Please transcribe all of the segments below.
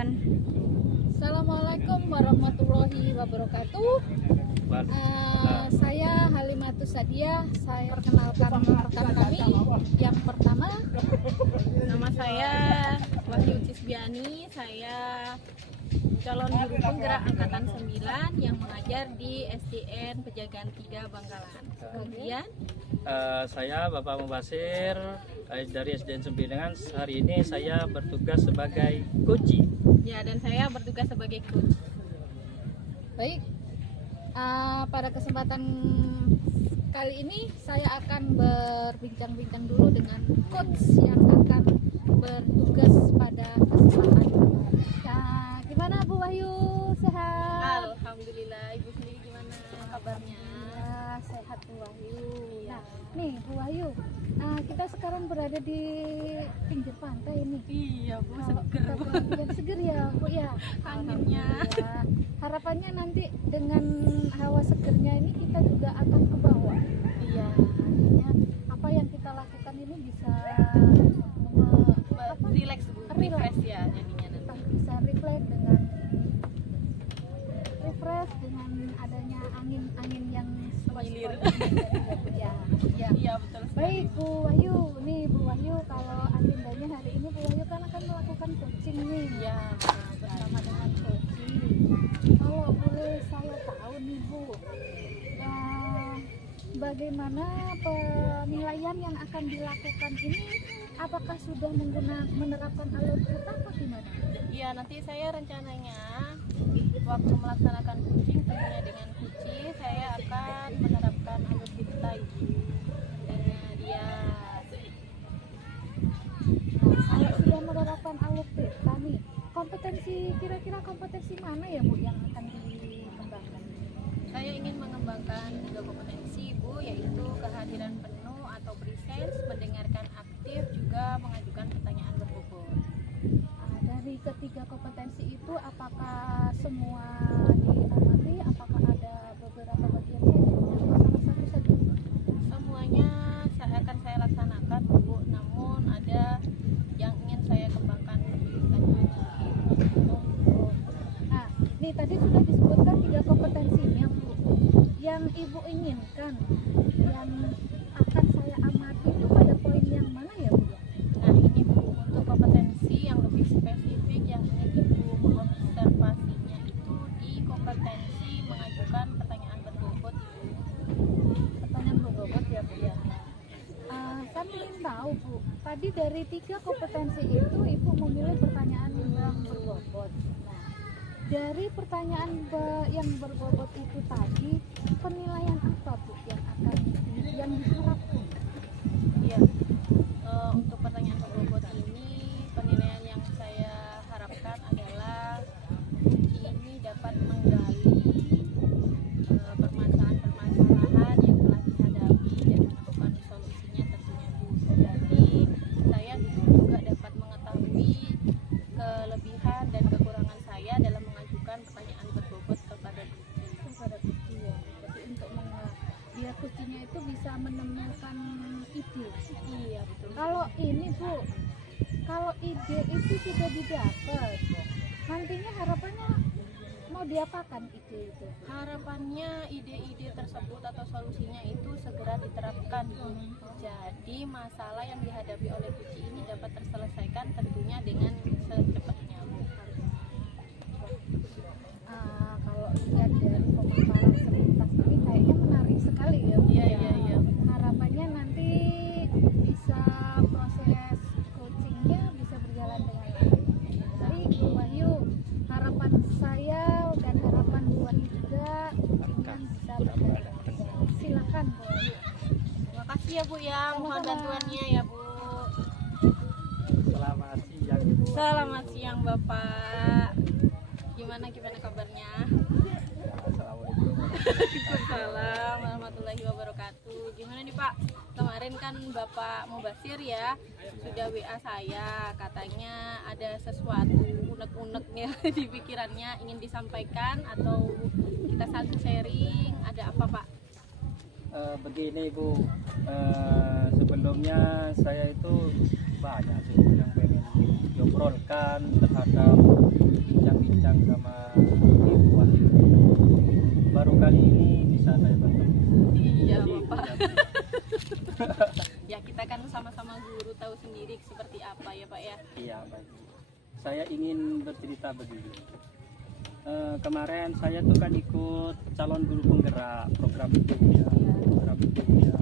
perkenalkan. Assalamualaikum warahmatullahi wabarakatuh. Saya Halimatus Sadiah. Saya perkenalkan rekan kami. Yang pertama, Nama saya Wahyu Cisbiani. Saya calon guru penggerak angkatan 9 yang mengajar di SDN Pejagaan 3 Bangkalan. Kemudian saya Bapak Mubasir dari SDN Sembilan. Hari ini saya bertugas sebagai coach. ya, dan saya bertugas sebagai coach. baik. Pada kesempatan kali ini saya akan berbincang-bincang dulu dengan coach yang akan bertugas pada kesempatan. Nah, gimana Bu Wahyu? Sehat? Alhamdulillah. Ibu sendiri gimana kabarnya? Ya, sehat Bu Wahyu. Nah, nih Bu Wahyu, kita sekarang berada di pinggir pantai ini. Iya Bu, Kalau seger kita Bu. bilang seger ya Bu ya. Anginnya. Alhamdulillah. Harapannya nanti dengan hawa segernya ini kita juga akan ke bawah. Iya. Artinya apa yang kita lakukan ini bisa Relax Bu, refresh ya jadinya nanti. bisa refleks dengan refresh dengan adanya angin yang Mengilir. ya, ya. Iya betul sekali. Baik Bu Wahyu, nih Bu Wahyu, kalau agendanya hari ini Bu Wahyu kan akan melakukan coaching nih. Iya. Bersama dengan coaching. Kalau boleh saya tahu nih Bu, bagaimana penilaian yang akan dilakukan ini? Apakah sudah menerapkan alur kota atau gimana? Iya, nanti saya rencananya waktu melaksanakan coaching tentunya dengan Kuci saya akan menerapkan alur kita Ibu. Dia Kalau sudah menerapkan alur kota nih, kira-kira kompetensi mana ya Bu yang akan dikembangkan? saya ingin mengembangkan 3 kompetensi Bu, yaitu kehadiran penuh atau presence, mendengarkan aktif, juga mengajukan pertanyaan berbobot. Dari ketiga kompetensi itu apakah semua diamati? Apakah ada beberapa bagian saja atau salah satu saja? Semuanya akan saya laksanakan Bu, namun ada yang ingin saya kembangkan lebih lanjut. Nah, nih tadi sudah disebutkan 3 kompetensinya Bu. Yang Ibu inginkan, yang akan saya amati itu pada poin yang mana ya Bu? Nah ini Bu, untuk kompetensi yang lebih spesifik yang ingin Ibu mengobservasinya itu di kompetensi mengajukan pertanyaan berbobot Ibu. Pertanyaan berbobot ya Bu ya. Saya ingin tahu Bu, tadi dari 3 kompetensi itu Ibu memilih pertanyaan yang berbobot. Nah, dari pertanyaan yang berbobot itu tadi, penilaian apa Bu yang akan diharapkan? Iya, untuk pertanyaan berbobot ini penilaian yang saya harapkan adalah ini dapat menggali permasalahan-permasalahan yang telah dihadapi dan menemukan solusinya tentunya Bu. Jadi saya juga dapat mengetahui kelebihan dan kekurangan saya dalam mengajukan pertanyaan berbobot kepada Kuci ya. Jadi untuk biar kucinya itu bisa menemukan ide. Iya betul. Kalau ini Bu, kalau ide itu sudah didapat, nantinya harapannya mau diapakan ide itu? Harapannya ide-ide tersebut atau solusinya itu segera diterapkan. Jadi masalah yang dihadapi oleh Kuci ini dapat terselesaikan tentunya dengan secepatnya. Kalau lihat dari pemaparan sepintas ini kayaknya menarik sekali ya Bu. Iya, Ya. iya, iya. Harapannya nanti bisa proses coachingnya bisa berjalan dengan lancar. Baik Bu Wahyu, harapan saya dan harapan Bu Wahyu juga coachingnya bisa berjalan lancar. Silakan Bu Wahyu. Terima kasih ya Bu ya, mohon Sama-sama. bantuannya ya Bu. Selamat siang Ibu. Selamat siang Bapak. Gimana kabarnya? Assalamualaikum. Waalaikumsalam warahmatullahi wabarakatuh. Gimana nih Pak? Kemarin kan Bapak Mubasir ya sudah WA saya, katanya ada sesuatu unek-uneknya di pikirannya ingin disampaikan atau kita saling sharing. Ada apa Pak? Begini Bu, sebelumnya saya itu banyak sih yang pengen diobrolkan terhadap bincang-bincang sama Ibu Wahyu. Baru kali ini bisa saya bertemu. Iya Jadi, Bapak. udah- Ya kita kan sama-sama guru, tahu sendiri seperti apa ya Pak ya. Iya, baik. Saya ingin bercerita begini. Kemarin saya tuh kan ikut calon guru penggerak program itu ya. Program itu ya. Iya.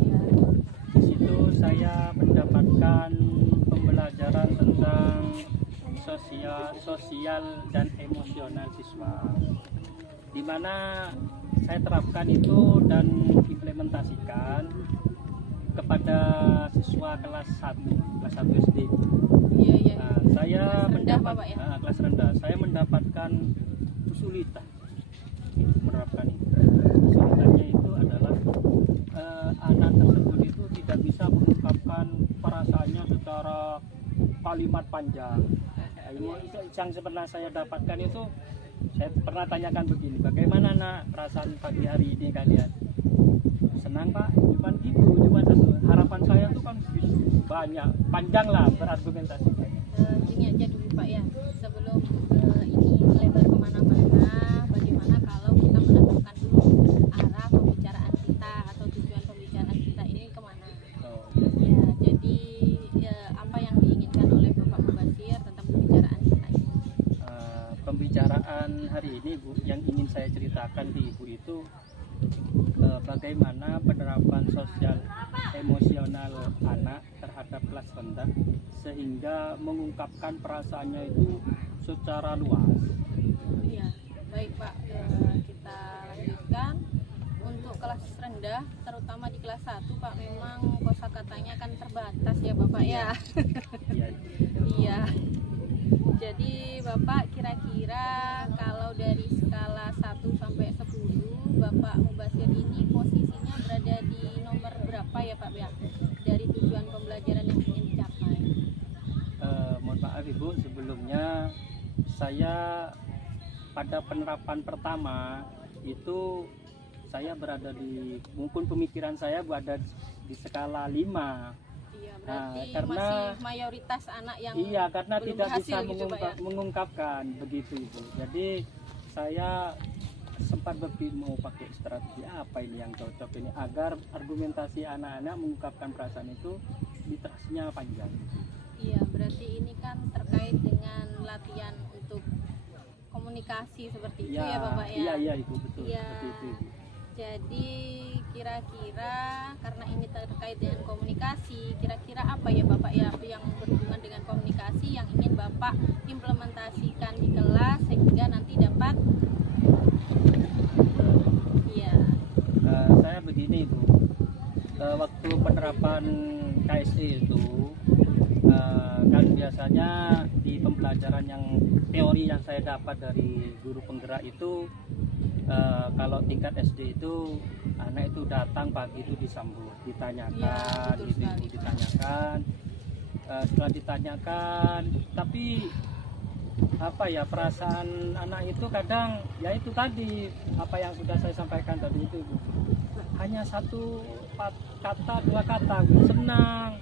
Di situ saya mendapatkan pembelajaran tentang sosial dan emosional siswa, di mana saya terapkan itu dan implementasikan kepada siswa kelas 1 SD. Iya iya. Nah, saya Kelas rendah, mendapat Bapak, ya? kelas rendah. Saya mendapatkan kesulitan menerapkan itu. Kesulitannya itu adalah anak tersebut itu tidak bisa mengungkapkan perasaannya secara kalimat panjang. Nah, ini yang pernah saya dapatkan itu, saya pernah tanyakan begini, bagaimana nak perasaan pagi hari ini kalian? Senang Pak, cuman gitu, cuma satu. Harapan saya tuh kan banyak, panjang lah berargumentasi. Gini aja dulu Pak ya, sebelum ini melebar kemana-mana, bagaimana kalau kita menentukan dulu arah pembicaraan kita atau tujuan pembicaraan kita ini kemana? Oh, Ya, jadi apa yang diinginkan oleh Bapak Mubasir tentang pembicaraan kita ini? Pembicaraan hari ini Bu, yang ingin saya ceritakan di Ibu itu bagaimana penerapan sosial emosional anak terhadap kelas rendah sehingga mengungkapkan perasaannya itu secara luas. Iya, baik Pak. Kita lanjutkan untuk kelas rendah, terutama di kelas 1 Pak, memang kosakatanya kan terbatas ya Bapak ya. Ya, Iya. Jadi Bapak kira-kira kalau dari skala 1 sampai 10 Bapak Mubasir ini posisinya berada di nomor berapa ya Pak ya? Dari tujuan pembelajaran yang ingin dicapai. mohon maaf Ibu, sebelumnya saya pada penerapan pertama itu saya berada di, mungkin pemikiran saya berada di skala 5. Iya, berarti karena masih mayoritas anak yang Iya, karena belum tidak berhasil bisa gitu, Pak, ya? mengungkapkan begitu Ibu. Jadi saya sempat berpikir mau pakai strategi apa ini yang cocok ini agar argumentasi anak-anak mengungkapkan perasaan itu literasinya panjang. Iya, berarti ini kan terkait dengan latihan untuk komunikasi seperti itu ya Bapak ya? Iya Ibu, betul. Iya. Seperti itu Ibu. Jadi kira-kira karena ini terkait dengan komunikasi, kira-kira apa ya Bapak ya yang berhubungan dengan komunikasi yang ingin Bapak implementasikan di kelas sehingga nanti dapat iya. Saya begini Ibu, waktu penerapan KSE itu kan biasanya di pembelajaran yang teori yang saya dapat dari guru penggerak itu kalau tingkat SD itu anak itu datang pagi itu disambut, ditanyakan, Iya, betul gitu, sekali. ditanyakan. Setelah ditanyakan, tapi apa ya, perasaan anak itu kadang ya itu tadi apa yang sudah saya sampaikan tadi itu Bu. Hanya satu kata, dua kata, senang,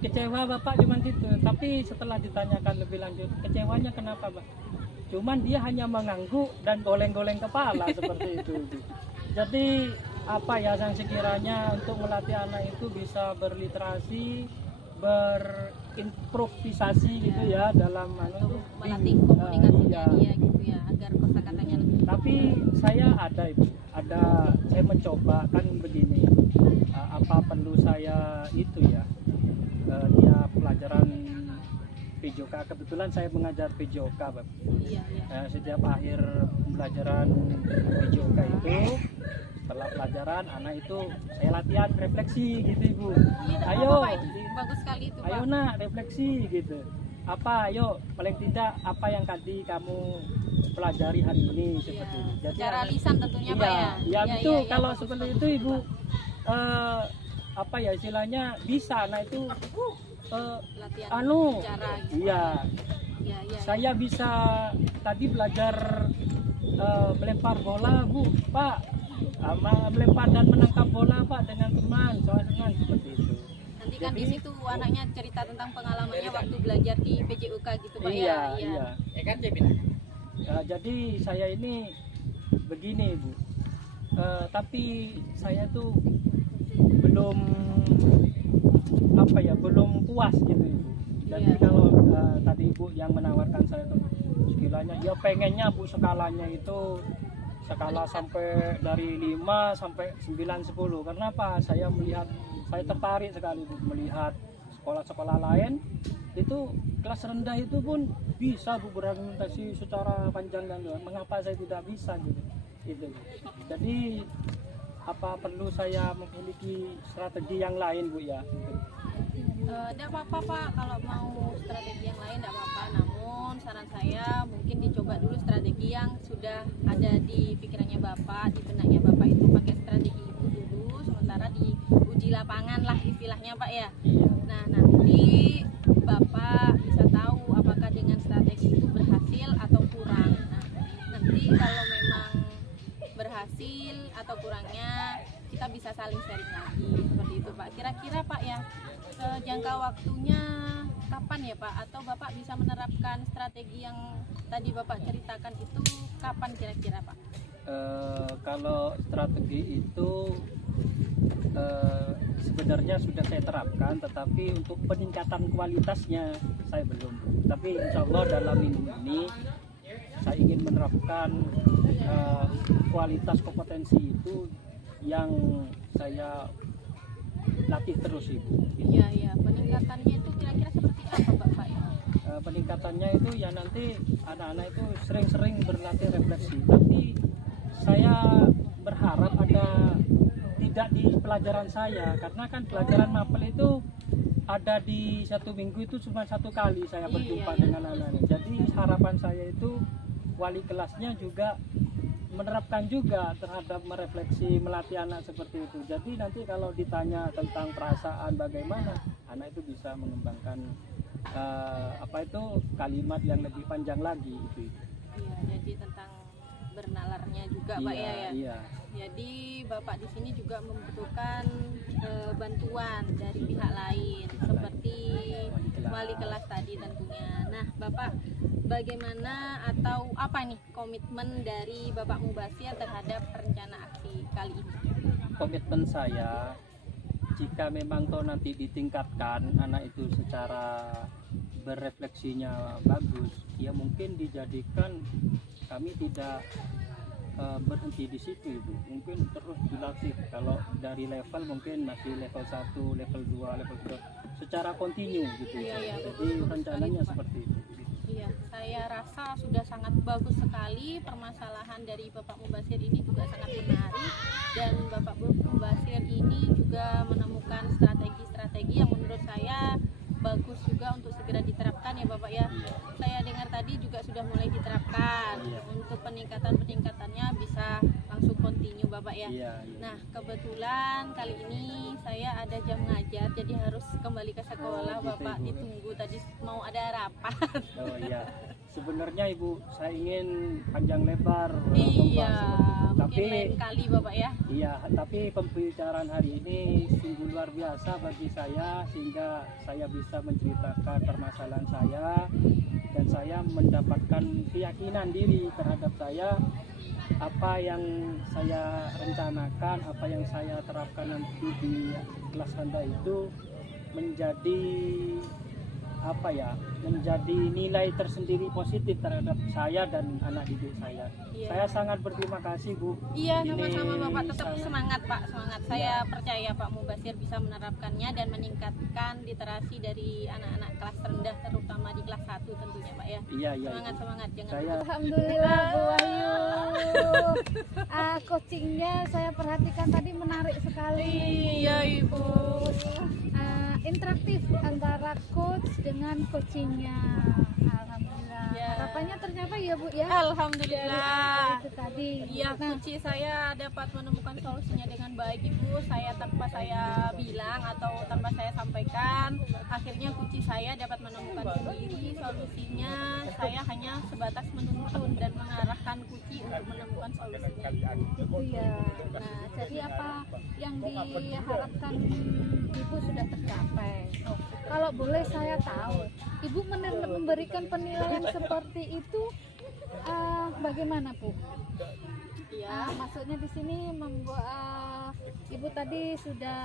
kecewa Bapak cuman gitu. Tapi setelah ditanyakan lebih lanjut, kecewanya kenapa Pak? Cuman dia hanya mengangguk dan goleng-goleng kepala seperti itu. Jadi apa ya yang sekiranya untuk melatih anak itu bisa berliterasi, berimprovisasi gitu ya dalam Untuk melatih komunikasinya iya. dia gitu ya agar kosakatanya lebih. Tapi saya saya mencoba kan begini, apa perlu saya itu ya, dia pelajaran PJOK, kebetulan saya mengajar PJOK Bapak. Iya, iya. Setiap akhir pembelajaran PJOK itu, setelah pelajaran anak itu saya latihan refleksi gitu Ibu. Iya, Ayo, Bapak, itu bagus sekali itu ayo Pak. nak refleksi gitu. Apa, ayo paling tidak apa yang tadi kamu pelajari hari ini Iya. seperti itu. Jadi Secara lisan tentunya iya, Pak ya. iya, Iya, betul. iya, Kalau bagus, seperti bagus, itu Ibu, bagus. apa ya istilahnya bisa, nah itu Latihan anu, bicara gitu. iya. Iya, iya. Saya bisa tadi belajar melempar bola Bu, Pak, melempar dan menangkap bola Pak dengan teman, soal teman seperti itu. Nanti Berarti kan di Jadi- situ anaknya cerita tentang pengalamannya waktu belajar di PJUK gitu Pak Iya, ya. iya. Jadi saya ini begini Bu, tapi saya tuh belum belum puas gitu Ibu. Jadi Iya. kalau tadi Ibu yang menawarkan saya tuh skilanya, ya pengennya Bu skalanya itu skala sampai dari 5 sampai 9 10. Karena apa? Saya tertarik sekali Bu melihat sekolah-sekolah lain itu kelas rendah itu pun bisa Bu berargumentasi secara panjang dan lebar. Mengapa saya tidak bisa gitu? Gitu. Jadi apa perlu saya memiliki strategi yang lain Bu ya? Gitu. Tidak apa-apa Pak, kalau mau strategi yang lain tidak apa-apa. Namun saran saya mungkin dicoba dulu strategi yang sudah ada di pikirannya Bapak, di benaknya Bapak itu pakai strategi itu dulu. Sementara diuji lapangan lah istilahnya Pak ya. Iya. Nah nanti Bapak bisa tahu apakah dengan strategi itu berhasil atau kurang. Nah nanti kalau memang berhasil atau kurangnya kita bisa saling sharing lagi seperti itu Pak. Kira-kira Pak ya jangka waktunya kapan ya Pak? Atau Bapak bisa menerapkan strategi yang tadi Bapak ceritakan itu kapan kira-kira Pak? Kalau strategi itu sebenarnya sudah saya terapkan, tetapi untuk peningkatan kualitasnya saya belum. Tapi insya Allah dalam minggu ini saya ingin menerapkan kualitas kompetensi itu yang saya latih terus Ibu. Iya iya, peningkatannya itu kira-kira seperti apa Bapak ya? Peningkatannya itu ya nanti anak-anak itu sering-sering berlatih refleksi, tapi saya berharap ada tidak di pelajaran saya, karena kan pelajaran mapel itu ada di satu minggu itu cuma satu kali saya berjumpa Iya. dengan anak-anak. Jadi harapan saya itu wali kelasnya juga menerapkan juga terhadap merefleksi, melatih anak seperti itu. Jadi nanti kalau ditanya tentang perasaan bagaimana, anak itu bisa mengembangkan kalimat yang lebih panjang lagi itu. Iya, jadi tentang bernalarnya juga Pak ya. Iya. Jadi Bapak di sini juga membutuhkan bantuan dari pihak lain seperti wali kelas tadi tentunya. Nah, Bapak bagaimana atau apa nih komitmen dari Bapak Mubasir terhadap rencana aksi kali ini? Komitmen saya, jika memang toh nanti ditingkatkan anak itu secara berefleksinya bagus, ya mungkin dijadikan kami tidak berhenti di situ Ibu, mungkin terus dilatih. Kalau dari level mungkin masih level 1, level 2, level 3 secara kontinu gitu. Iya, Jadi betul rencananya sekali, Pak. seperti itu. Iya, saya rasa sudah sangat bagus sekali. Permasalahan dari Bapak Mubasir ini juga sangat menarik, dan Bapak Mubasir ini juga menemukan strategi-strategi yang menurut saya bagus juga untuk segera diterapkan ya Bapak ya. Saya dengar tadi juga sudah mulai diterapkan. Iya. Untuk peningkatannya bisa langsung continue Bapak ya. Iya. Nah, kebetulan kali ini saya ada jam ngajar, jadi harus kembali ke sekolah. Oh, gitu, Bapak Ibu. ditunggu tadi mau ada rapat. Oh iya. Sebenarnya Ibu, saya ingin panjang lebar Iya, membahas seperti itu. mungkin Tapi lain kali Bapak ya. iya, tapi pembicaraan hari ini sungguh luar biasa bagi saya, sehingga saya bisa menceritakan permasalahan saya, dan saya mendapatkan keyakinan diri terhadap saya. Apa yang saya rencanakan, apa yang saya terapkan nanti di kelas rendah itu menjadi menjadi nilai tersendiri positif terhadap saya dan anak didik saya. Iya. Saya sangat berterima kasih Bu. Iya, Ini sama-sama Bapak, tetap sangat- semangat Pak, semangat. Saya percaya Pak Mubasir bisa menerapkannya dan meningkatkan literasi dari anak-anak kelas rendah, terutama di kelas 1 tentunya Pak ya. Iya, iya. Semangat, Ibu. semangat, jangan Saya Alhamdulillah Bu Wahyu. Coachingnya saya perhatikan tadi menarik sekali. Iya Ibu. Interaktif antara coach dengan coachingnya. Alhamdulillah. Ya. Harapan harapannya tercapai ya Bu ya. Alhamdulillah. Itu tadi. Iya, Nah, kunci saya dapat menemukan solusinya dengan baik Ibu. Saya tanpa saya bilang atau tanpa saya sampaikan, akhirnya kunci saya dapat menemukan sendiri solusinya. Saya hanya sebatas menuntun dan mengarahkan kunci untuk menemukan solusinya. itu ya. Nah, jadi apa yang diharapkan Ibu sudah tercapai. Kalau boleh saya tahu, Ibu memberikan penilaian seperti itu bagaimana Bu? Iya. Maksudnya di sini membuat Ibu tadi sudah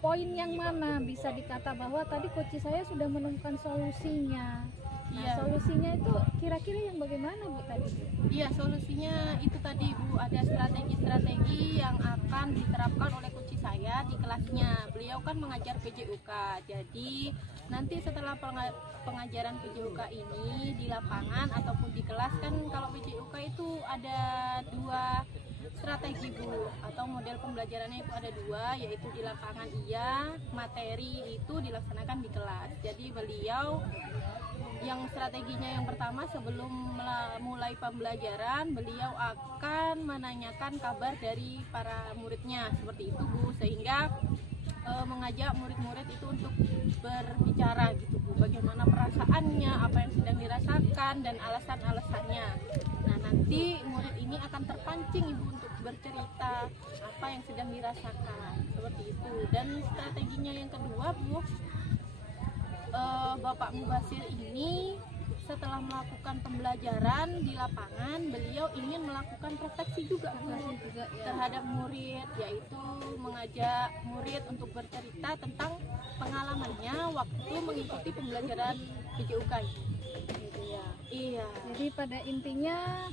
poin yang mana bisa dikata bahwa tadi coach saya sudah menemukan solusinya. Nah, Iya. solusinya itu kira-kira yang bagaimana Bu tadi? Iya, solusinya itu tadi Bu, ada strategi-strategi yang akan diterapkan oleh kunci saya di kelasnya. Beliau kan mengajar PJUK, jadi nanti setelah pengajaran PJUK ini di lapangan ataupun di kelas, kan kalau PJUK itu ada dua strategi Bu, atau model pembelajarannya itu ada dua, yaitu di lapangan iya, materi itu dilaksanakan di kelas. Jadi beliau yang strateginya yang pertama, sebelum mulai pembelajaran, beliau akan menanyakan kabar dari para muridnya seperti itu Bu, sehingga mengajak murid-murid itu untuk berbicara gitu Bu, bagaimana perasaannya, apa yang sedang dirasakan dan alasan-alasannya. Nah, nanti murid ini akan terpancing Ibu untuk bercerita apa yang sedang dirasakan seperti itu. Dan strateginya yang kedua Bu, Bapak Mubasir ini setelah melakukan pembelajaran di lapangan, beliau ingin melakukan refleksi juga Bu, terhadap murid, yaitu mengajak murid untuk bercerita tentang pengalamannya waktu mengikuti pembelajaran PJUK. Gitu ya. Iya. Jadi pada intinya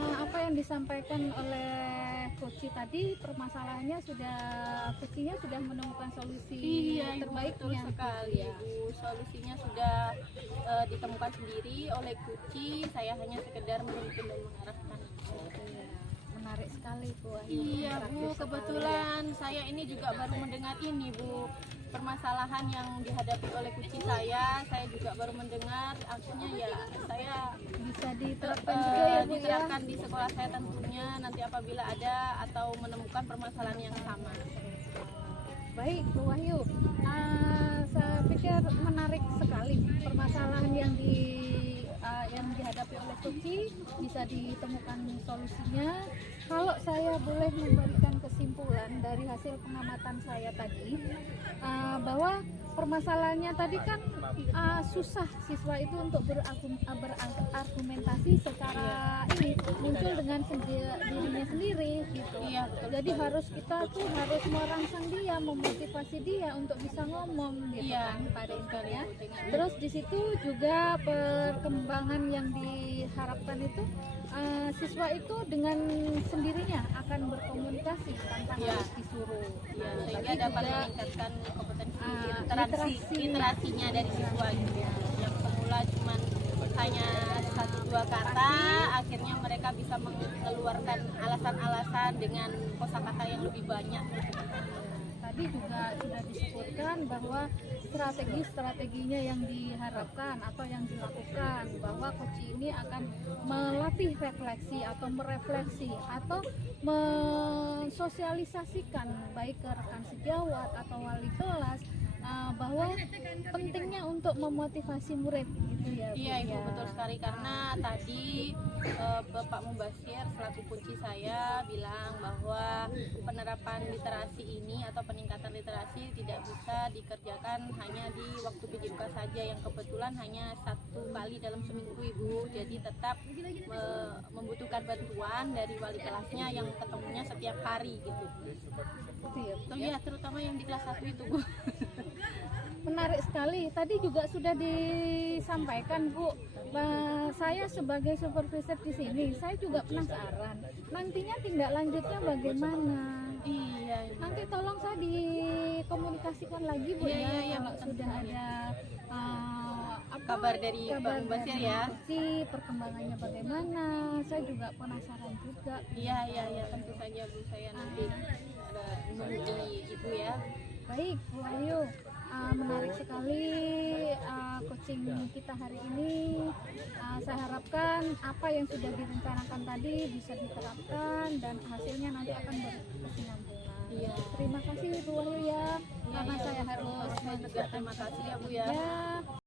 apa yang disampaikan oleh coach tadi, permasalahannya coachnya sudah menemukan solusi Iya, Ibu, betul terbaiknya sekali ya. Ibu. Solusinya sudah ditemukan sendiri oleh Kuci. Saya hanya sekedar menuntun dan mengarahkan. Iya, menarik sekali Bu. Iya Bu, Praktis kebetulan saya ini juga baru mendengar ini Bu, permasalahan yang dihadapi oleh Kuci saya juga baru mendengar. Akhirnya ya saya sekali. Bisa diterapkan juga ya Bu ya. diterapkan di sekolah saya tentunya nanti apabila ada atau menemukan permasalahan yang sama. Baik Bu Wahyu, saya pikir menarik sekali permasalahan yang dihadapi oleh Suci, bisa ditemukan solusinya. Kalau saya boleh memberikan kesimpulan dari hasil pengamatan saya tadi, bahwa permasalahannya tadi kan susah siswa itu untuk berargumentasi secara ini muncul dengan dirinya sendiri gitu. Iya, betul. Jadi kita tuh harus merangsang dia, memotivasi dia untuk bisa ngomong gitu Iya, kan pada intinya. Dengan Terus di situ juga perkembangan yang diharapkan itu siswa itu dengan sendirinya akan berkomunikasi tanpa Iya. harus disuruh. ya, Nah, sehingga tadi dapat juga meningkatkan kompetensi literasi. literasinya dari siswa gitu. Yang semula cuma hanya 1-2 kata, akhirnya mereka bisa mengeluarkan alasan-alasan dengan kosakata yang lebih banyak gitu. Tadi juga sudah disebutkan bahwa strategi-strateginya yang diharapkan atau yang dilakukan, bahwa coach ini akan melatih refleksi atau merefleksi atau mensosialisasikan baik ke rekan sejawat atau wali kelas bahwa pentingnya untuk memotivasi murid gitu ya Bu, Iya Ibu, ya. betul sekali, karena tadi Bapak Mubasir selaku kunci saya bilang bahwa penerapan literasi ini atau peningkatan literasi tidak bisa dikerjakan hanya di waktu PJUK saja, yang kebetulan hanya 1 kali dalam seminggu Ibu. Jadi tetap membutuhkan bantuan dari wali kelasnya yang ketemunya setiap hari gitu. Gitu ya, Bu, Oh ya. iya, terutama yang di kelas 1 itu Bu. Menarik sekali. Tadi juga sudah disampaikan Bu, saya sebagai supervisor di sini, saya juga penasaran. Nantinya tindak lanjutnya bagaimana? Iya, Ibu. Nanti tolong saya dikomunikasikan lagi Bu Iya, ya, iya, kalau betul sudah sekali. ada Kabar dari Pak Mubasir ya. perkembangannya bagaimana? Saya juga penasaran juga. Iya, tentu saja Bu, saya nanti ada menghubungi Ibu ya. Baik Bu Ayu, menarik sekali coaching kita hari ini. Saya harapkan apa yang sudah direncanakan tadi bisa diterapkan dan hasilnya nanti akan berkesinambungan. Iya. Terima kasih Bu Wahyu ya, karena Iya, saya harus saya juga terima kasih ya Bu ya. ya.